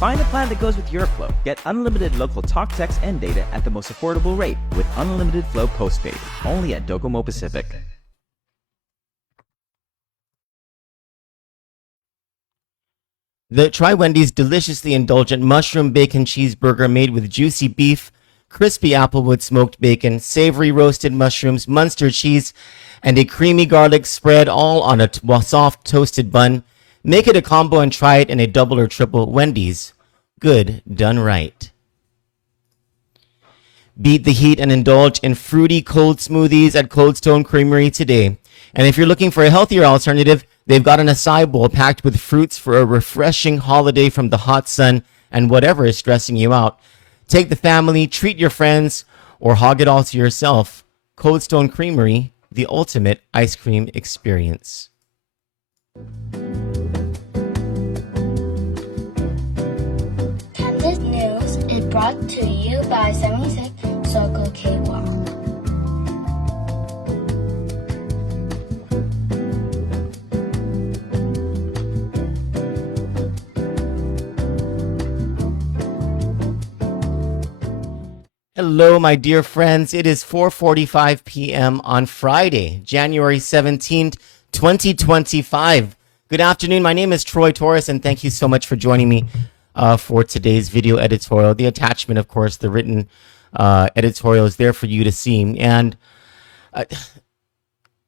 Find a plan that goes with your flow. Get unlimited local talk, text, and data at the most affordable rate with Unlimited Flow Postpaid, only at Docomo Pacific. Try Wendy's deliciously indulgent mushroom bacon cheeseburger made with juicy beef, crispy applewood smoked bacon, savory roasted mushrooms, Munster cheese, and a creamy garlic spread, all on a soft toasted bun. Make it a combo and try it in a double or triple. Wendy's. Good done right. Beat the heat and indulge in fruity cold smoothies at Cold Stone Creamery today. And if you're looking for a healthier alternative, they've got an acai bowl packed with fruits for a refreshing holiday from the hot sun and whatever is stressing you out. Take the family, treat your friends, or hog it all to yourself. Cold Stone Creamery, the ultimate ice cream experience. Kandit News is brought to you by 76 Circle K Guam. Hello, my dear friends. It is 4:45 p.m. on Friday, January 17th, 2025. Good afternoon. My name is Troy Torres, and thank you so much for joining me for today's video editorial. The attachment, of course, the written editorial is there for you to see. And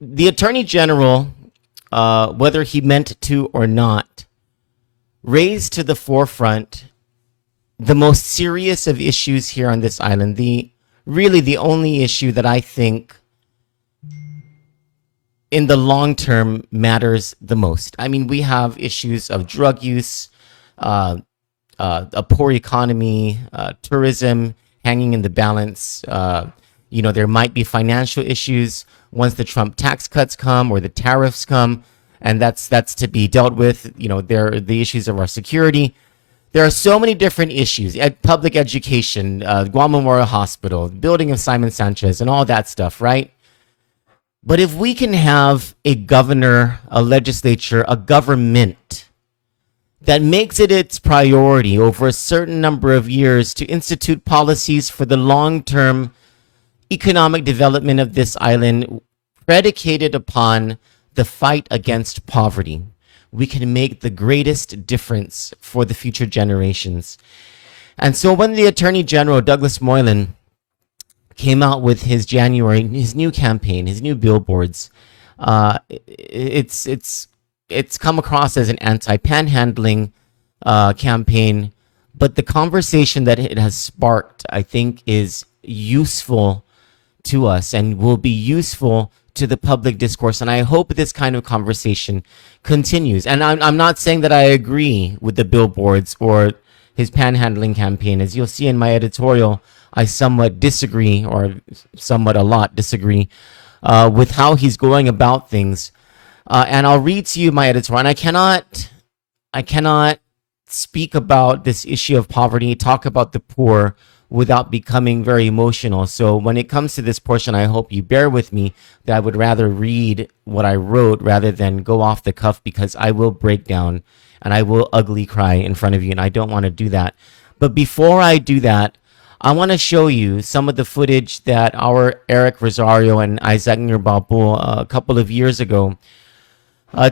the Attorney General, whether he meant to or not, raised to the forefront the most serious of issues here on this island, really the only issue that I think in the long term matters the most. I mean, we have issues of drug use, a poor economy, tourism hanging in the balance. There might be financial issues once the Trump tax cuts come or the tariffs come, and that's to be dealt with. There are the issues of our security. There are so many different issues, public education, Guam Memorial Hospital, building of Simon Sanchez, and all that stuff, right? But if we can have a governor, a legislature, a government that makes it its priority over a certain number of years to institute policies for the long-term economic development of this island predicated upon the fight against poverty, we can make the greatest difference for the future generations. And so when the Attorney General, Douglas Moylan, came out with his new campaign, his new billboards, it's come across as an anti-panhandling campaign, but the conversation that it has sparked, I think, is useful to us and will be useful to the public discourse. And I hope this kind of conversation continues. And I'm not saying that I agree with the billboards or his panhandling campaign. As you'll see in my editorial, I somewhat disagree, or somewhat a lot disagree, with how he's going about things. And I'll read to you my editorial. And I cannot speak about this issue of poverty, talk about the poor, without becoming very emotional. So when it comes to this portion, I hope you bear with me that I would rather read what I wrote rather than go off the cuff, because I will break down and I will ugly cry in front of you, and I don't want to do that. But before I do that, I want to show you some of the footage that our Eric Rosario and Isaac Babu a couple of years ago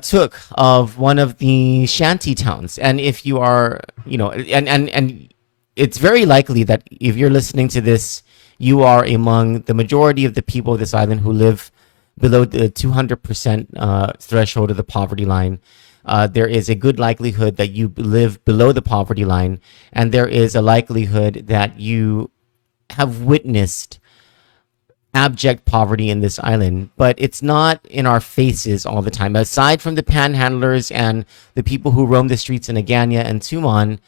took of one of the shanty towns. And if you are, and it's very likely that if you're listening to this, you are among the majority of the people of this island who live below the 200% threshold of the poverty line. There is a good likelihood that you live below the poverty line, and there is a likelihood that you have witnessed abject poverty in this island, but it's not in our faces all the time. Aside from the panhandlers and the people who roam the streets in Agana and Tumon,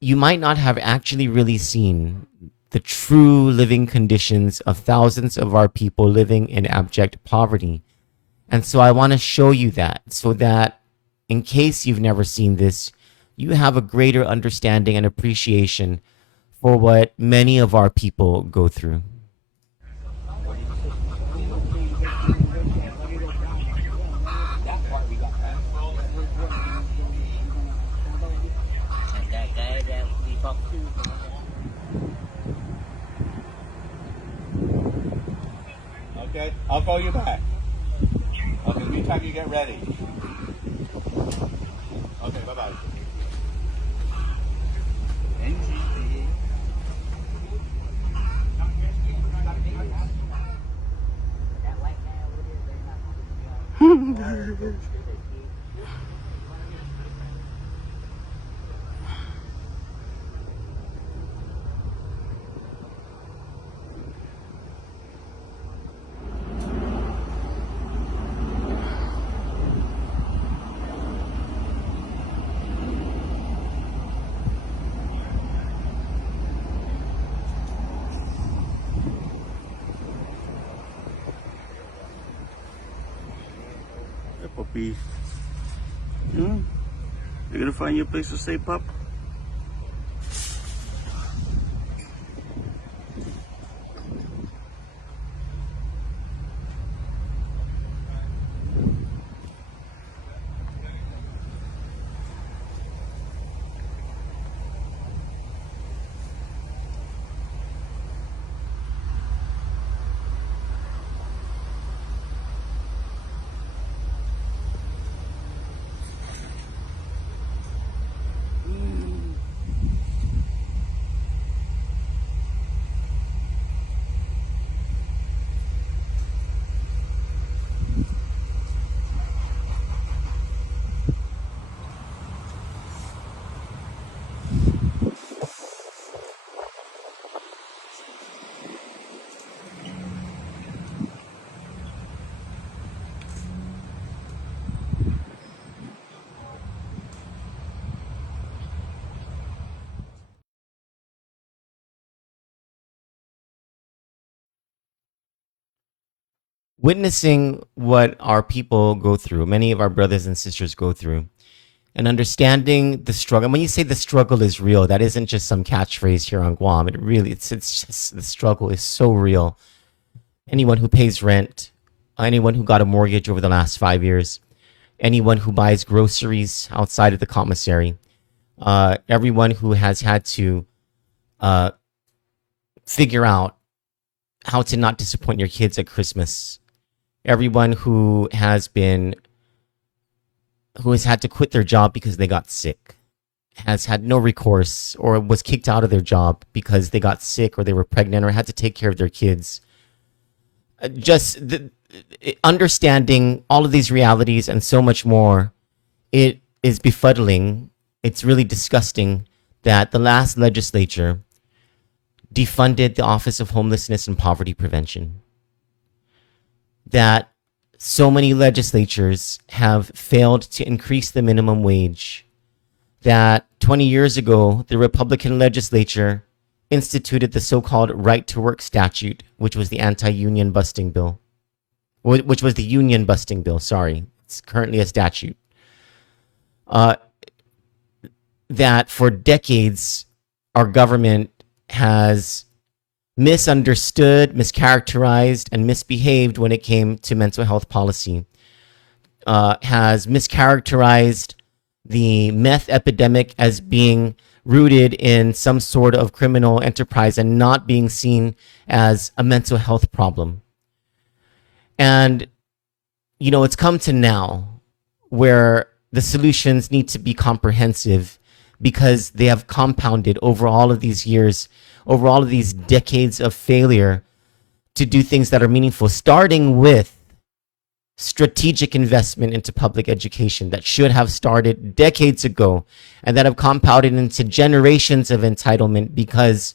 you might not have actually really seen the true living conditions of thousands of our people living in abject poverty. And so I want to show you that, so that in case you've never seen this, you have a greater understanding and appreciation for what many of our people go through. I'll call you back. Okay, in the meantime, you get ready. Okay, bye-bye. NGP. Puppy. You're gonna find your place to stay, pup? Witnessing what our people go through, many of our brothers and sisters go through, and understanding the struggle. And when you say the struggle is real, that isn't just some catchphrase here on Guam. It really, it's just the struggle is so real. Anyone who pays rent, anyone who got a mortgage over the last 5 years, anyone who buys groceries outside of the commissary, everyone who has had to figure out how to not disappoint your kids at Christmas, everyone who has had to quit their job because they got sick, has had no recourse, or was kicked out of their job because they got sick or they were pregnant or had to take care of their kids. Understanding all of these realities and so much more, it is befuddling. It's really disgusting that the last legislature defunded the Office of Homelessness and Poverty Prevention. That so many legislatures have failed to increase the minimum wage. That 20 years ago, the Republican legislature instituted the so-called Right to Work statute, which was the anti-union busting bill. Which was the union busting bill, sorry. It's currently a statute. That for decades, our government has misunderstood, mischaracterized, and misbehaved when it came to mental health policy, has mischaracterized the meth epidemic as being rooted in some sort of criminal enterprise and not being seen as a mental health problem. And, it's come to now where the solutions need to be comprehensive because they have compounded over all of these years, over all of these decades of failure to do things that are meaningful, starting with strategic investment into public education that should have started decades ago and that have compounded into generations of entitlement because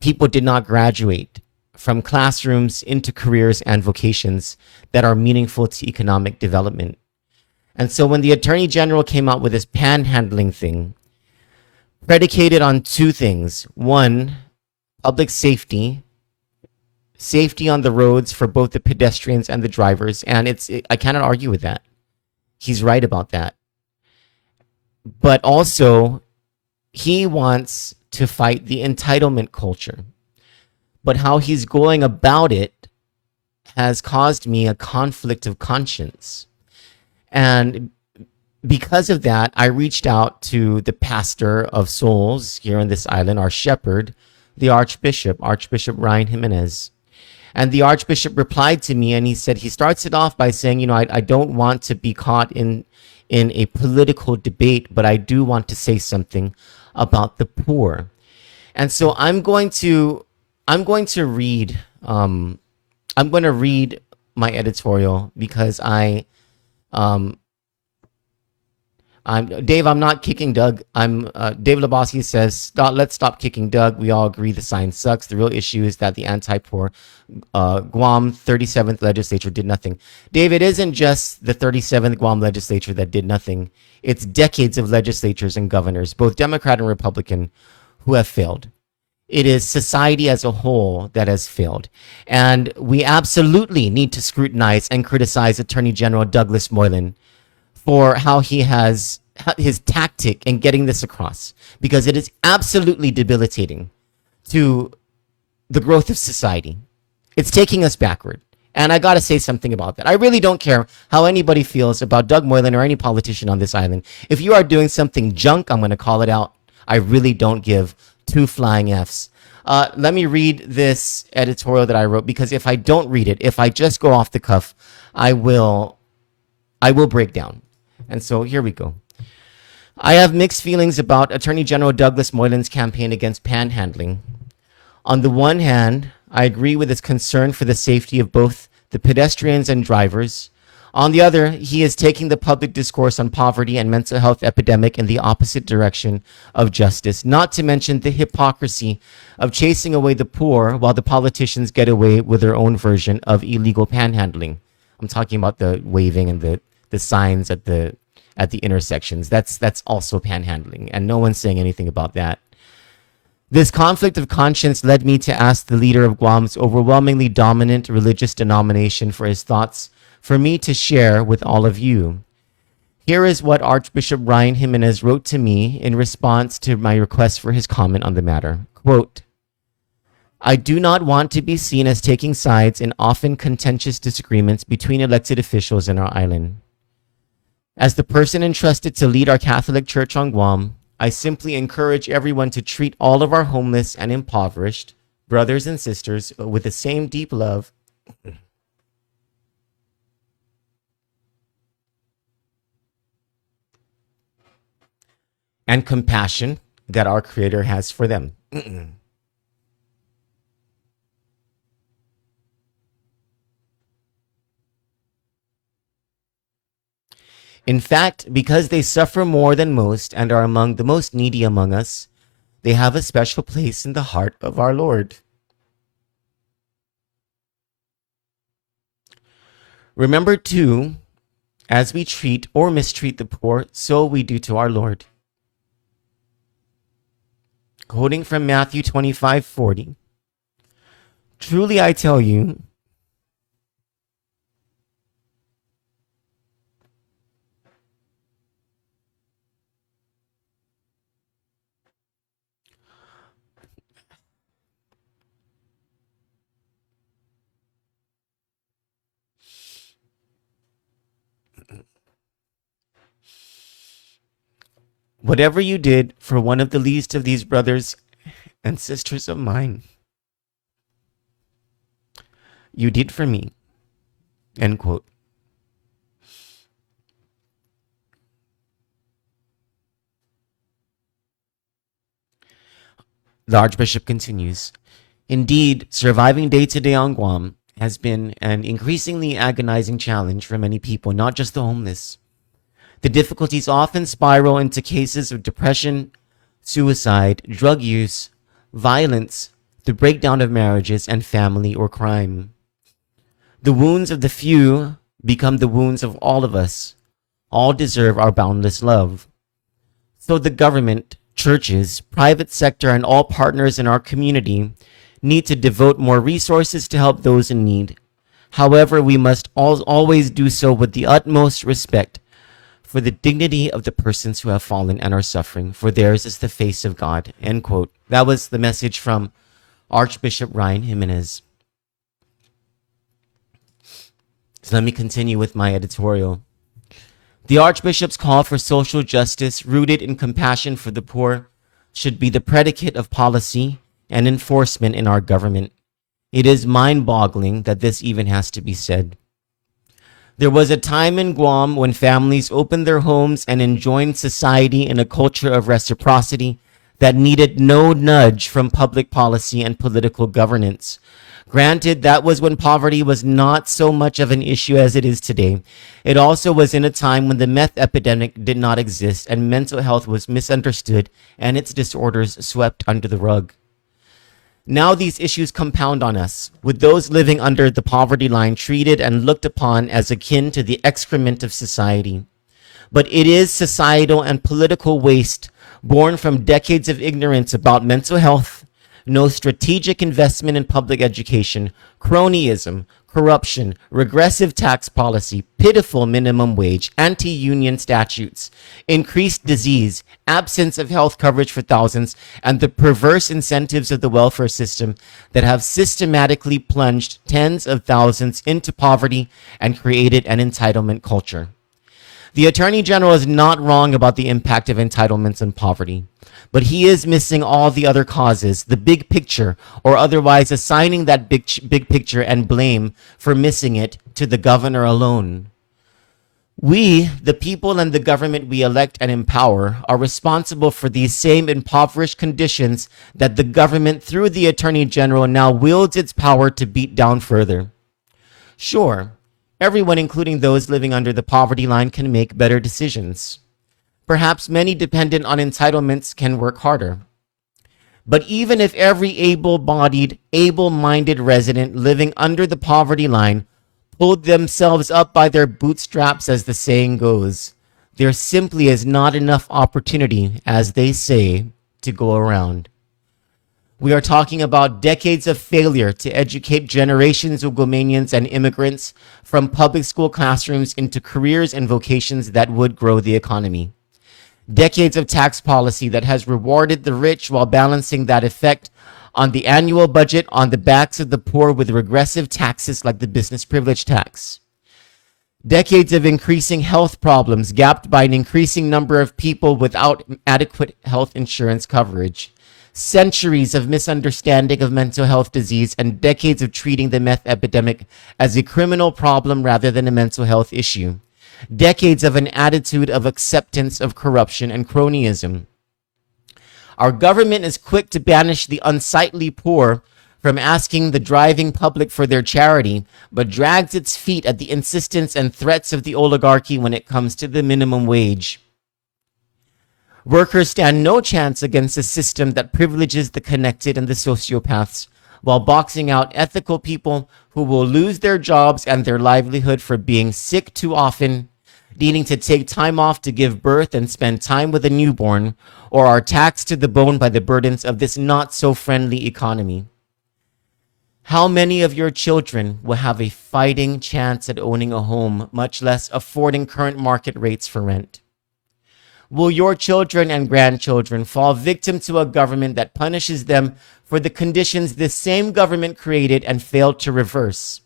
people did not graduate from classrooms into careers and vocations that are meaningful to economic development. And so when the Attorney General came out with this panhandling thing, predicated on two things. One, public safety on the roads for both the pedestrians and the drivers. And I cannot argue with that. He's right about that. But also, he wants to fight the entitlement culture. But how he's going about it has caused me a conflict of conscience. And because of that, I reached out to the pastor of souls here on this island, our shepherd, the Archbishop Ryan Jimenez. And the Archbishop replied to me, and he said, he starts it off by saying, I don't want to be caught in a political debate, but I do want to say something about the poor. And so I'm going to read my editorial because Dave, I'm not kicking Doug. Dave Lebowski says, let's stop kicking Doug. We all agree the sign sucks. The real issue is that the anti-poor Guam 37th legislature did nothing. Dave, it isn't just the 37th Guam legislature that did nothing. It's decades of legislatures and governors, both Democrat and Republican, who have failed. It is society as a whole that has failed. And we absolutely need to scrutinize and criticize Attorney General Douglas Moylan for how he has his tactic in getting this across, because it is absolutely debilitating to the growth of society. It's taking us backward. And I got to say something about that. I really don't care how anybody feels about Doug Moylan or any politician on this island. If you are doing something junk, I'm going to call it out. I really don't give two flying Fs. Let me read this editorial that I wrote, because if I don't read it, if I just go off the cuff, I will break down. And so here we go. I have mixed feelings about Attorney General Douglas Moylan's campaign against panhandling. On the one hand, I agree with his concern for the safety of both the pedestrians and drivers. On the other, he is taking the public discourse on poverty and mental health epidemic in the opposite direction of justice, not to mention the hypocrisy of chasing away the poor while the politicians get away with their own version of illegal panhandling. I'm talking about the waving and the signs at the intersections. That's also panhandling, and no one's saying anything about that. This conflict of conscience led me to ask the leader of Guam's overwhelmingly dominant religious denomination for his thoughts for me to share with all of you. Here is what Archbishop Ryan Jimenez wrote to me in response to my request for his comment on the matter. Quote, I do not want to be seen as taking sides in often contentious disagreements between elected officials in our island. As the person entrusted to lead our Catholic Church on Guam, I simply encourage everyone to treat all of our homeless and impoverished brothers and sisters with the same deep love and compassion that our Creator has for them. In fact, because they suffer more than most and are among the most needy among us, they have a special place in the heart of our Lord. Remember, too, as we treat or mistreat the poor, so we do to our Lord. Quoting from Matthew 25:40, truly I tell you, whatever you did for one of the least of these brothers and sisters of mine, you did for me. End quote. The Archbishop continues, indeed, surviving day to day on Guam has been an increasingly agonizing challenge for many people, not just the homeless. The difficulties often spiral into cases of depression, suicide, drug use, violence, the breakdown of marriages, and family or crime. The wounds of the few become the wounds of all of us. All deserve our boundless love. So the government, churches, private sector, and all partners in our community need to devote more resources to help those in need. However, we must always do so with the utmost respect for the dignity of the persons who have fallen and are suffering, for theirs is the face of God. End quote. That was the message from Archbishop Ryan Jimenez. So let me continue with my editorial. The Archbishop's call for social justice rooted in compassion for the poor should be the predicate of policy and enforcement in our government. It is mind-boggling that this even has to be said. There was a time in Guam when families opened their homes and enjoined society in a culture of reciprocity that needed no nudge from public policy and political governance. Granted, that was when poverty was not so much of an issue as it is today. It also was in a time when the meth epidemic did not exist and mental health was misunderstood and its disorders swept under the rug. Now these issues compound on us, with those living under the poverty line treated and looked upon as akin to the excrement of society. But it is societal and political waste born from decades of ignorance about mental health, no strategic investment in public education, cronyism, corruption, regressive tax policy, pitiful minimum wage, anti-union statutes, increased disease, absence of health coverage for thousands, and the perverse incentives of the welfare system that have systematically plunged tens of thousands into poverty and created an entitlement culture. The Attorney General is not wrong about the impact of entitlements and poverty, but he is missing all the other causes, the big picture, or otherwise assigning that big picture and blame for missing it to the governor alone. We, the people and the government we elect and empower, are responsible for these same impoverished conditions that the government, through the Attorney General, now wields its power to beat down further. Sure, everyone, including those living under the poverty line, can make better decisions. Perhaps many dependent on entitlements can work harder. But even if every able-bodied, able-minded resident living under the poverty line pulled themselves up by their bootstraps, as the saying goes, there simply is not enough opportunity, as they say, to go around. We are talking about decades of failure to educate generations of Guamanians and immigrants from public school classrooms into careers and vocations that would grow the economy. Decades of tax policy that has rewarded the rich while balancing that effect on the annual budget on the backs of the poor with regressive taxes like the business privilege tax. Decades of increasing health problems gapped by an increasing number of people without adequate health insurance coverage. Centuries of misunderstanding of mental health disease and decades of treating the meth epidemic as a criminal problem rather than a mental health issue. Decades of an attitude of acceptance of corruption and cronyism. Our government is quick to banish the unsightly poor from asking the driving public for their charity, but drags its feet at the insistence and threats of the oligarchy when it comes to the minimum wage. Workers stand no chance against a system that privileges the connected and the sociopaths, while boxing out ethical people who will lose their jobs and their livelihood for being sick too often, needing to take time off to give birth and spend time with a newborn, or are taxed to the bone by the burdens of this not-so-friendly economy. How many of your children will have a fighting chance at owning a home, much less affording current market rates for rent? Will your children and grandchildren fall victim to a government that punishes them for the conditions this same government created and failed to reverse?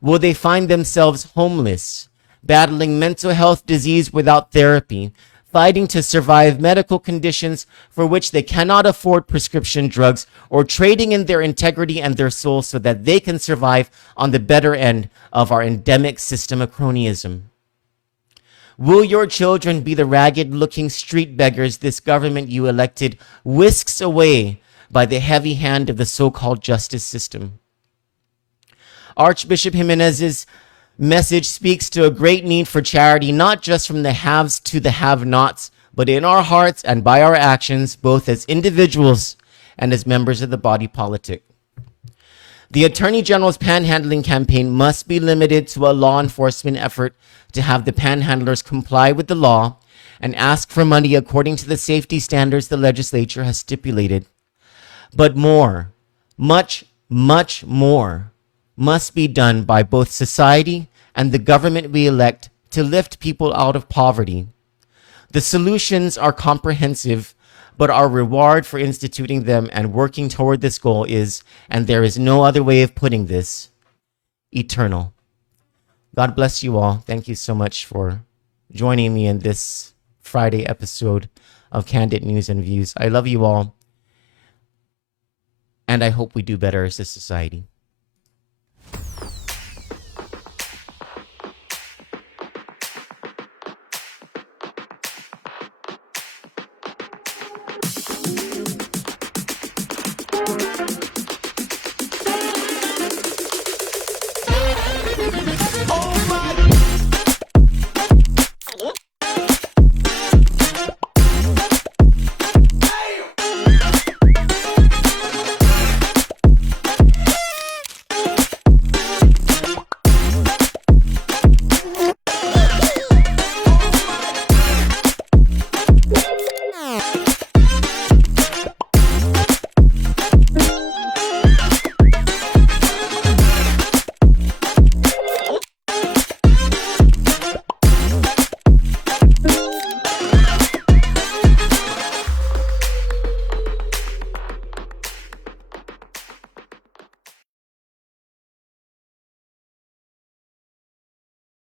Will they find themselves homeless, battling mental health disease without therapy, fighting to survive medical conditions for which they cannot afford prescription drugs, or trading in their integrity and their souls so that they can survive on the better end of our endemic system of cronyism? Will your children be the ragged-looking street beggars this government you elected whisks away by the heavy hand of the so-called justice system? Archbishop Jimenez's message speaks to a great need for charity, not just from the haves to the have-nots, but in our hearts and by our actions, both as individuals and as members of the body politic. The Attorney General's panhandling campaign must be limited to a law enforcement effort to have the panhandlers comply with the law and ask for money according to the safety standards the legislature has stipulated. But more, much, much more must be done by both society and the government we elect to lift people out of poverty. The solutions are comprehensive, but our reward for instituting them and working toward this goal is, and there is no other way of putting this, eternal. God bless you all. Thank you so much for joining me in this Friday episode of Candid News and Views. I love you all. and I hope we do better as a society.